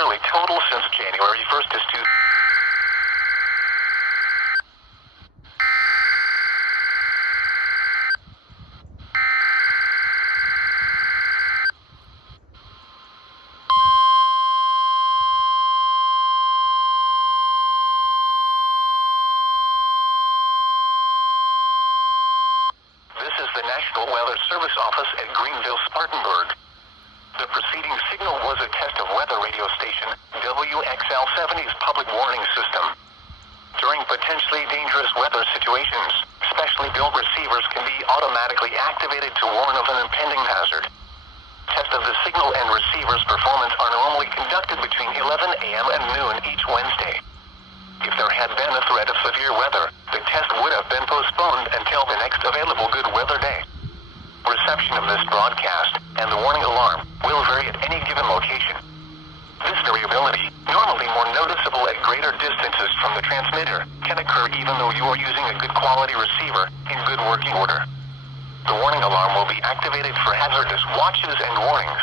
nearly total since January 1st is to... This is the National Weather Service Office at Greenville-Spartanburg. The preceding signal was a test of weather radio station WXL70's public warning system. During potentially dangerous weather situations, specially built receivers can be automatically activated to warn of an impending hazard. Tests of the signal and receiver's performance are normally conducted between 11 a.m. and noon each Wednesday. If there had been a threat of severe weather, the test would have been postponed until the next available good weather day. Reception of this broadcast and the warning alarm will vary at any given location. This variability, normally more noticeable at greater distances from the transmitter, can occur even though you are using a good quality receiver in good working order. The warning alarm will be activated for hazardous watches and warnings.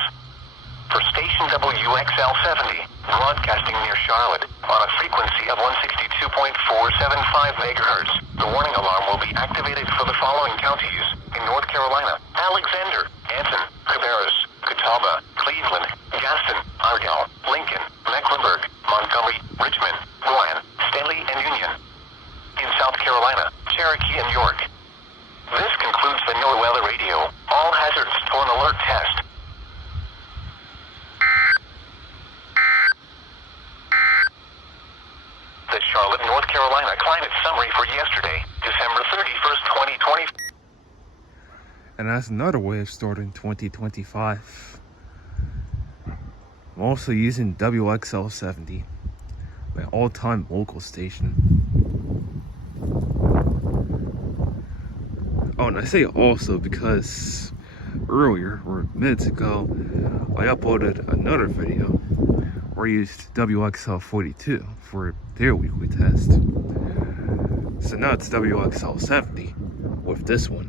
For station WXL70, broadcasting near Charlotte, on a frequency of 162.475 MHz, the warning alarm will be activated for the following counties in North Carolina: Alexander, Anson, Cabarrus, Catawba, Cleveland, Gaston, Ardell, Lincoln, Mecklenburg, Montgomery, Richmond, Rowan, Stanley, and Union. In South Carolina, Cherokee and York. This concludes the NOAA Weather Radio All Hazards Torn Alert Test. The Charlotte, North Carolina climate summary for yesterday, December 31st, 2020. And that's another way of starting 2025. I'm also using WXL70, my all-time local station. Oh, and I say also because earlier, or minutes ago, I uploaded another video where I used WXL42 for their weekly test. So now it's WXL70 with this one.